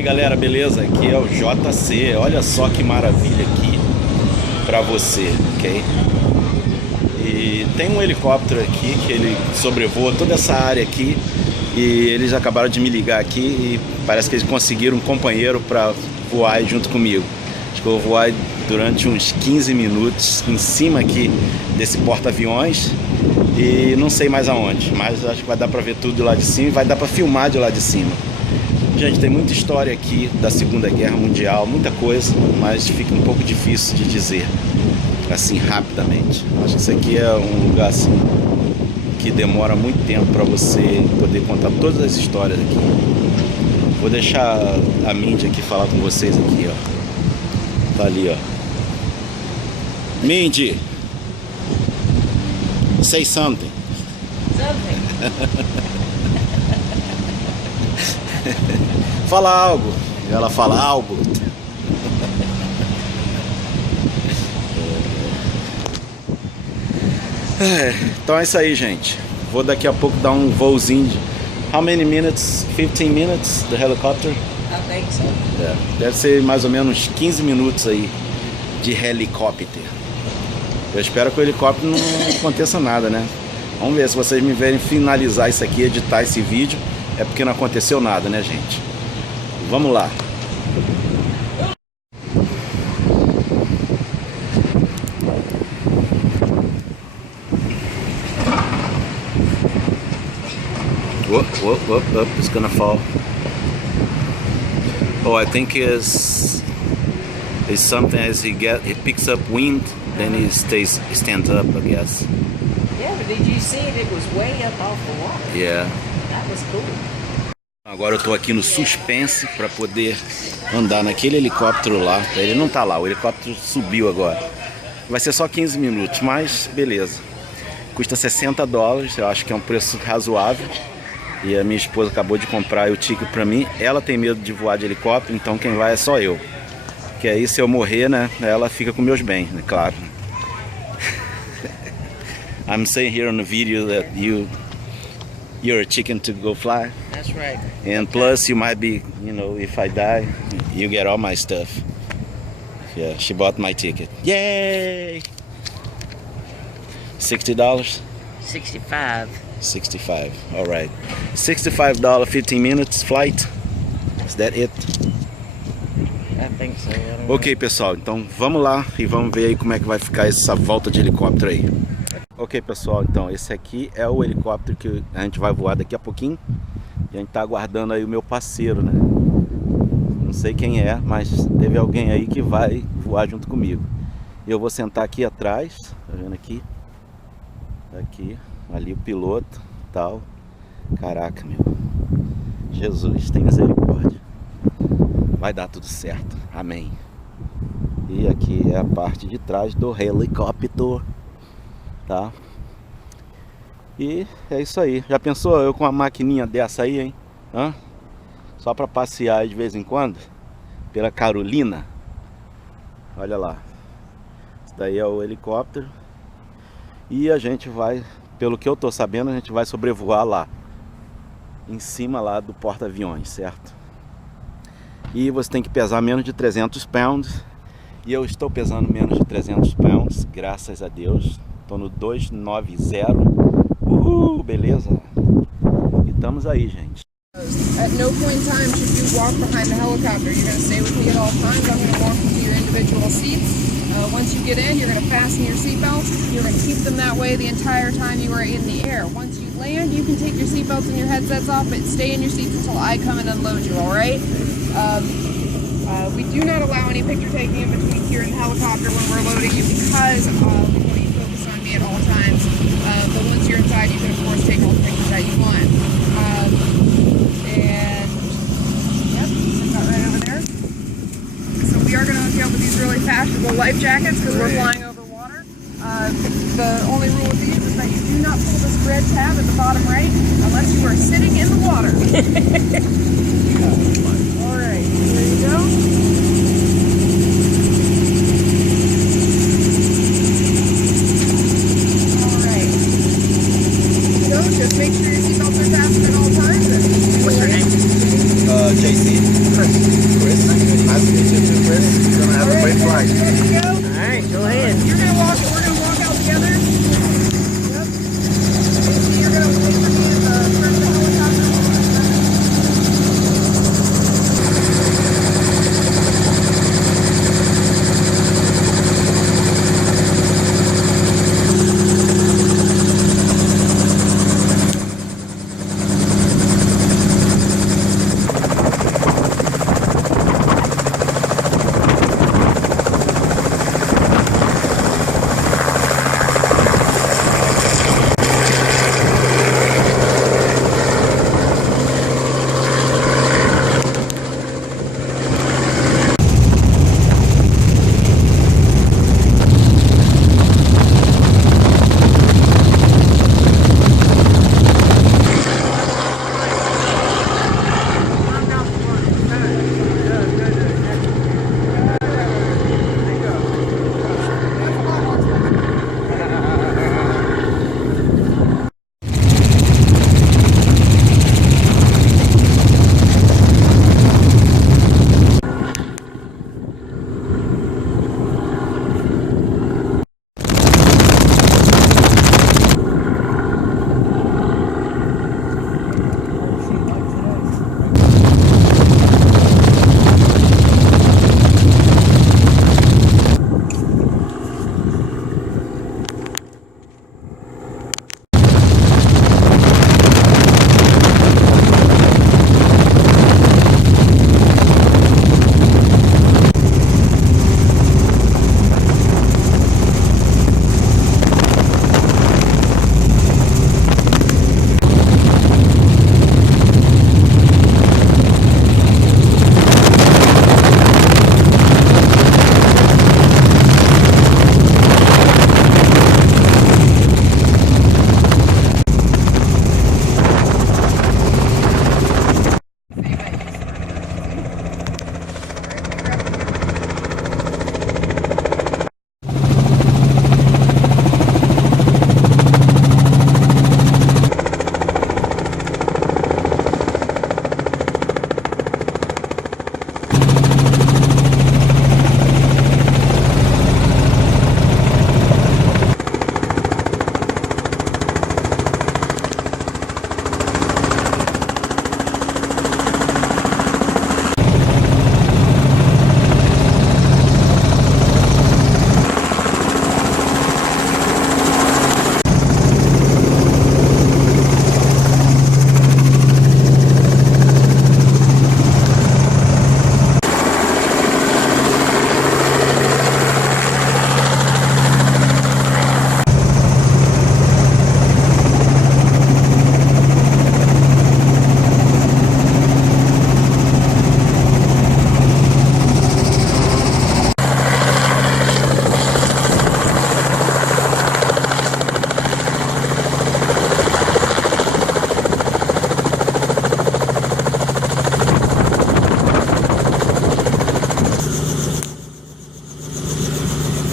E aí galera, beleza? Aqui é o JC, olha só que maravilha aqui pra você, ok? E tem um helicóptero aqui que ele sobrevoa toda essa área aqui e eles acabaram de me ligar aqui e parece que eles conseguiram um companheiro pra voar junto comigo. Acho que eu vou voar durante uns 15 minutos em cima aqui desse porta-aviões e não sei mais aonde, mas acho que vai dar pra ver tudo lá de cima e vai dar pra filmar de lá de cima. Gente, tem muita história aqui da Segunda Guerra Mundial, muita coisa, mas fica um pouco difícil de dizer assim rapidamente. Acho que isso aqui é um lugar assim que demora muito tempo para você poder contar todas as histórias aqui. Vou deixar a Mindy aqui falar com vocês aqui, ó. Tá ali, ó. Mindy, say something. Fala algo. Ela fala algo. Então é isso aí, gente. Vou daqui a pouco dar um voozinho de... How many minutes? 15 minutes do helicóptero? I think so. Deve ser mais ou menos 15 minutos aí de helicóptero. Eu espero que o helicóptero não aconteça nada, né? Vamos ver, se vocês me verem finalizar isso aqui, editar esse vídeo, é porque não aconteceu nada, né, gente? Vamos lá. Whoop, it's gonna fall. Oh, I think it's something as he picks up wind, then he stands up, I guess. Yeah, but did you see it? It was way up off the water. Yeah. That was cool. Agora eu tô aqui no suspense para poder andar naquele helicóptero lá. Ele não tá lá, o helicóptero subiu agora. Vai ser só 15 minutos, mas beleza. Custa $60, eu acho que é um preço razoável. E a minha esposa acabou de comprar o ticket pra mim. Ela tem medo de voar de helicóptero, então quem vai é só eu. Que aí se eu morrer, né, ela fica com meus bens, né, claro. I'm saying here on the video that you're a chicken to go fly. That's right. And plus you might be, you know, if I die, you get all my stuff. Yeah, she bought my ticket. Yay! $60? 65. 65, all right. $65, 15 minutes flight. Is that it? I think so. Ok, pessoal, então vamos lá e vamos ver aí como é que vai ficar essa volta de helicóptero aí. Ok, pessoal, então esse aqui é o helicóptero que a gente vai voar daqui a pouquinho. E a gente tá aguardando aí o meu parceiro, né? Não sei quem é, mas teve alguém aí que vai voar junto comigo. Eu vou sentar aqui atrás, tá vendo aqui? Aqui, ali o piloto, tal. Caraca, meu. Jesus, tem misericórdia. Vai dar tudo certo, amém. E aqui é a parte de trás do helicóptero, tá? E é isso aí. Já pensou eu com uma maquininha dessa aí, hein? Hã? Só pra passear de vez em quando pela Carolina. Olha lá. Isso daí é o helicóptero. E a gente vai, pelo que eu tô sabendo, a gente vai sobrevoar lá em cima lá do porta-aviões, certo? E você tem que pesar menos de 300 pounds. E eu estou pesando menos de 300 pounds, graças a Deus. Estou no 290. Uhul, beleza? E estamos aí, gente. At no point in time should you walk behind the helicopter. You're going to stay with me at all times. I'm going to walk you to your individual seats. Once you get in, you're going to fasten your seatbelts. You're going to keep them that way the entire time you are in the air. Once you land, you can take your seatbelts and your headsets off, but stay in your seats until I come and unload you, all right? We do not allow any picture taking in between here in the helicopter when we're loading you because we want you to focus on me at all times. But once you're inside, you can of course take all the pictures that you want. And yep, set that right over there. So we are going to hook you up with these really fashionable life jackets because we're flying over water. The only rule with these is that you do not pull this red tab at the bottom right unless you are sitting in the water. All right, there you go. All right. So just make sure your seatbelts are fastened at all times. And What's your name? JC. Chris. Nice to meet you too, Chris. You're gonna have a great flight. Ready to go? All right, go ahead. We're gonna walk out together. Yep. JC, you're gonna wait for me at the front of the helicopter.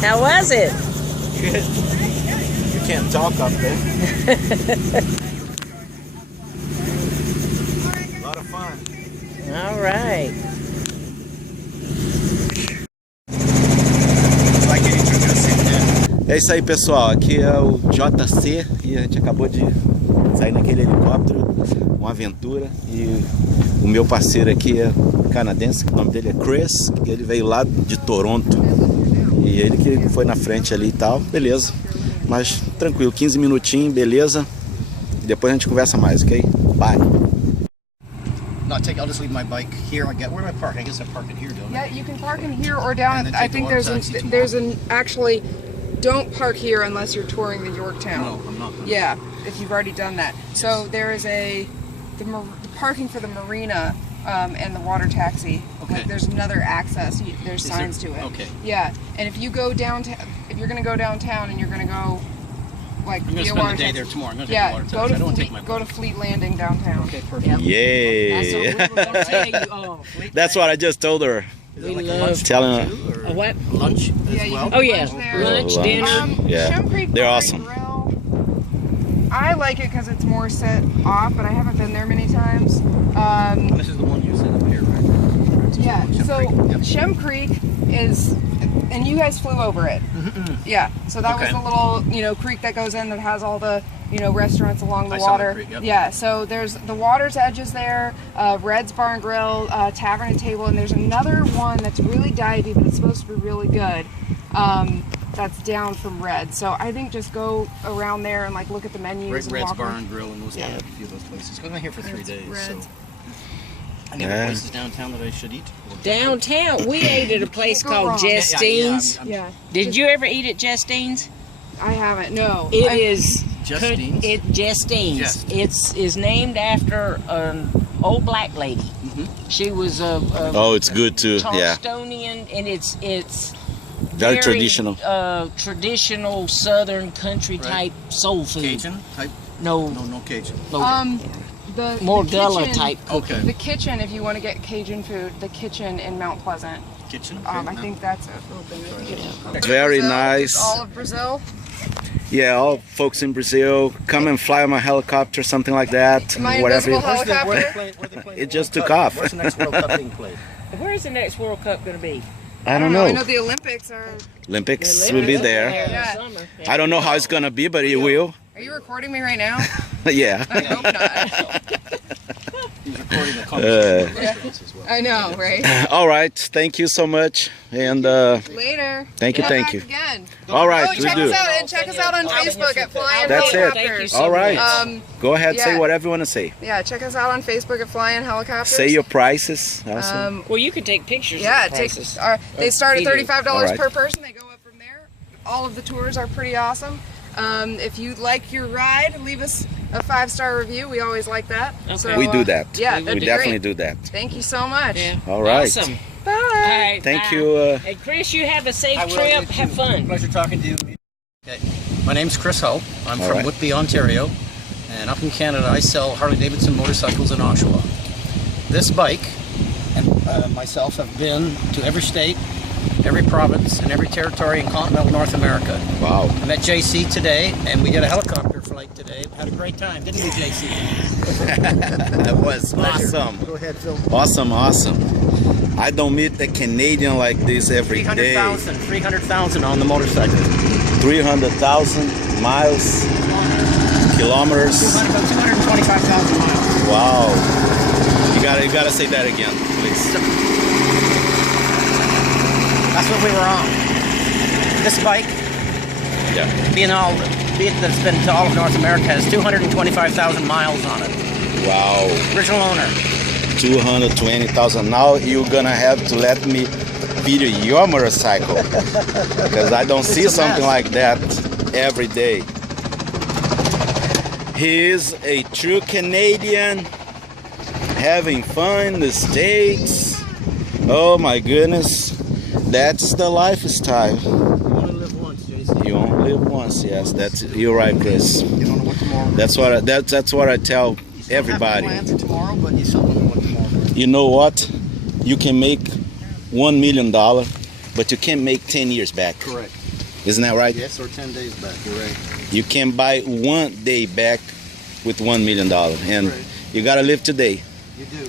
How was it? Good. You can't talk up there. A lot of fun. All right. É isso aí, pessoal. Aqui é o JC e a gente acabou de sair naquele helicóptero, uma aventura. E o meu parceiro aqui é canadense, o nome dele é Chris, ele veio lá de Toronto. E ele que foi na frente ali e tal, beleza. Mas tranquilo, 15 minutinhos, beleza. E depois a gente conversa mais, ok? Bye. I'll just leave my bike here. Where do I park? I guess I park it here, don't I? Yeah, you can park in here or down. And then I take think the water taxi tomorrow. there's an actually. Don't park here unless you're touring the Yorktown. No, I'm not. Yeah, if you've already done that. Yes. So there is the parking for the marina and the water taxi. Okay. Like there's another access. There's signs to it. Okay. Yeah, and if you go downtown, if you're gonna go downtown and you're gonna go like I'm gonna via spend water the day taxi, there tomorrow. I'm gonna take yeah, the water taxi. go I to don't want to Fleet, take my go to Fleet Landing downtown. Okay, perfect. Yeah. That's what I just told her. Is it We like love- a lunch Telling her. too, or A what? lunch Yeah, as you well? can Oh, yeah. lunch there. Lunch, dinner. Yeah. Shem Creek They're Bar and awesome. Grill. I like it because it's more set off, but I haven't been there many times. This is the one you said up here, right? Yeah, so Yep. Shem Creek is, and you guys flew over it. Yeah, so that was Okay. the little, creek that goes in that has all the, restaurants along the I saw water. that creek, yep. Yeah, so there's the water's edge is there, Red's Bar and Grill, Tavern and Table, and there's another one that's really divey, but it's supposed to be really good. That's down from Red. So I think just go around there and look at the menus. And Red's walk Bar around. and Grill and those kind of a few of those places. Because I'm here for 3 days, so. Red's. Any other places downtown that I should eat? Downtown, we ate at a place Can't go called wrong. Justine's. Yeah. Did you ever eat at Justine's? I haven't. No. It is Justine's? Justine's. Just. It's is named after an old black lady. She was a Oh, it's good too. Yeah, Charlestonian, and it's very traditional. Traditional Southern country type soul food. Cajun type? No, No Cajun. The more the Gullah kitchen- type. Okay. The kitchen, if you want to get Cajun food, the kitchen in Mount Pleasant. Kitchen? I think that's it. Very Brazil, nice. just all of Brazil. Yeah, all folks in Brazil, come and fly on my helicopter, something like that. My Whatever. invisible Where's helicopter. they playing It just World took Cup? off. Where's the next World Cup being played? Where's the next World Cup going to be? I don't I know know. the Olympics are. Olympics will be there. Yeah. Summer. I don't know how it's gonna be, but it will. Are you recording me right now? Yeah. I hope not. He's recording the conversation with restaurants as well. I know, right? All right. Thank you so much, and Later. thank you, Come thank back you. Again. All right, Oh, we check do. us out and check us out on Facebook at Flying That's it. Helicopters. so All right. much. Go ahead, say yeah. whatever you want to say. Yeah, check us out on Facebook at Flying Helicopters. Say your prices. Also. Well, you can take pictures. Yeah, of the take, prices. they start at Video. $35 All right. per person. They go up from there. All of the tours are pretty awesome. If you like your ride, leave us a 5-star review. We always like that. Okay. So, We do that. Yeah, We that'd We be definitely great. do that. Thank you so much. Yeah. All right. Awesome. Bye. All right, Thank bye. you. Hey, Chris, you have a safe I will, trip. you too. Have fun. Pleasure talking to you. Okay. My name's Chris Hull. I'm All from right. Whitby, Ontario. And up in Canada, I sell Harley-Davidson motorcycles in Oshawa. This bike and myself have been to every state, every province, and every territory in continental North America. Wow. I met JC today, and we did a helicopter flight today. Had a great time, didn't we, JC? That was awesome. Go ahead, Phil. Awesome, awesome. I don't meet a Canadian like this every day. 300,000 on the motorcycle. 300,000 miles, kilometers. 225,000 miles. Wow. You gotta say that again, please. That's what we were on. This bike, Yeah. that's been to all of North America, has 225,000 miles on it. Wow. Original owner. 220,000. Now you're gonna have to let me video your motorcycle because I don't see a something mess. like that every day. He's a true Canadian having fun in the States. Oh my goodness. That's the lifestyle. You only live once, JC. You only live once, yes. You're right, Chris. You don't know what tomorrow That's what I tell everybody. You don't have to plan for tomorrow, but you still don't know what tomorrow brings. You know what? You can make $1 million, but you can't make 10 years back. Correct. Isn't that right? Yes, or 10 days back. You're right. You can buy 1 day back with $1 million, and Right. you gotta live today. You do.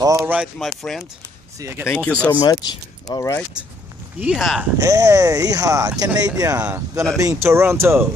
All right, my friend. See, I get Thank both you of so us. much. All right. Yeehaw! Hey, Iha, Canadian, gonna be in Toronto.